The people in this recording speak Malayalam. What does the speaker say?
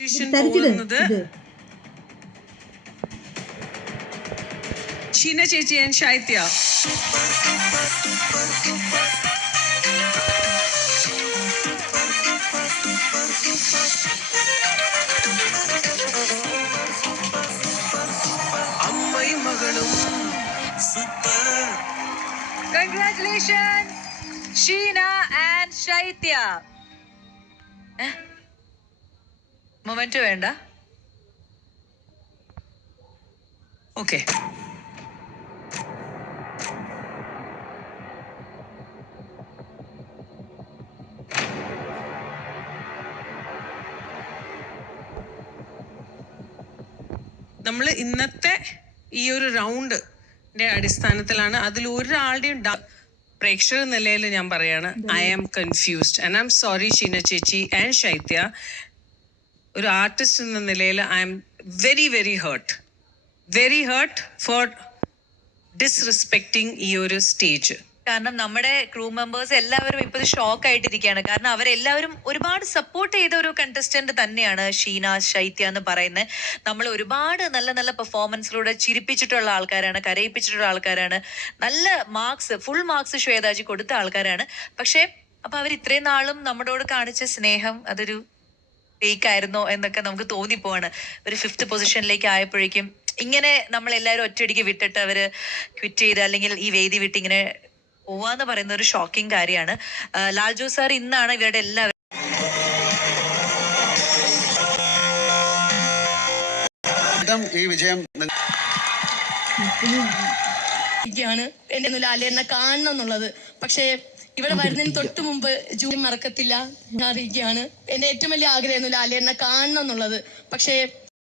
പോകുന്നത് ഷീന ചേച്ചി ആൻഡ് ശൈത്യ. അമ്മയും മകളും super. Congratulations, Sheena and Shaitya. Moment വേണ്ട. ഓക്കെ, നമ്മൾ ഇന്നത്തെ ഈ ഒരു റൗണ്ടിന്റെ അടിസ്ഥാനത്തിലാണ് അതിൽ ഒരാളുടെയും പ്രേക്ഷക നിലയിൽ ഞാൻ പറയാണ്, I am confused and I am sorry Sheena ചേച്ചി ആൻഡ് ശൈത്യ. ഒരു ആർട്ടിസ്റ്റ് എന്ന നിലയിൽ I am very hurt for disrespecting ഈ ഒരു സ്റ്റേജ്. കാരണം നമ്മുടെ ക്രൂ മെമ്പേഴ്സ് എല്ലാവരും ഇപ്പൊ ഷോക്ക് ആയിട്ടിരിക്കുകയാണ്. കാരണം അവരെല്ലാവരും ഒരുപാട് സപ്പോർട്ട് ചെയ്ത ഒരു കണ്ടസ്റ്റന്റ് തന്നെയാണ് ഷീന, ശൈത്യ എന്ന് പറയുന്നത്. നമ്മൾ ഒരുപാട് നല്ല നല്ല പെർഫോമൻസിലൂടെ ചിരിപ്പിച്ചിട്ടുള്ള ആൾക്കാരാണ്, കരയിപ്പിച്ചിട്ടുള്ള ആൾക്കാരാണ്, നല്ല മാർക്സ്, ഫുൾ മാർക്സ് ശ്വേതാജി കൊടുത്ത ആൾക്കാരാണ്. പക്ഷെ അപ്പൊ അവർ ഇത്രയും നാളും നമ്മളോട് കാണിച്ച സ്നേഹം അതൊരു ഫേക്ക് ആയിരുന്നോ എന്നൊക്കെ നമുക്ക് തോന്നിപ്പോവാണ്. ഒരു 5th പൊസിഷനിലേക്ക് ആയപ്പോഴേക്കും ഇങ്ങനെ നമ്മൾ എല്ലാവരും ഒറ്റയടിക്ക് വിട്ടിട്ട് അവര് ക്വിറ്റ് ചെയ്ത് അല്ലെങ്കിൽ ഈ വേദി വിട്ട് ഇങ്ങനെ പോവാന്ന് പറയുന്ന ഒരു ഷോക്കിംഗ് കാര്യമാണ്. ലാൽജോ സാർ ഇന്നാണ് ഇവരുടെ എല്ലാവരും ഈ വിജയം എന്റെ ലാലേണ്ണ കാണണം എന്നുള്ളത്. പക്ഷേ ഇവിടെ വരുന്നതിന് തൊട്ട് മുമ്പ് ജൂലി മറക്കത്തില്ല അറിയിക്കുകയാണ്. എന്റെ ഏറ്റവും വലിയ ആഗ്രഹമായിരുന്നു ലാലേണ്ണ കാണണം എന്നുള്ളത്. പക്ഷേ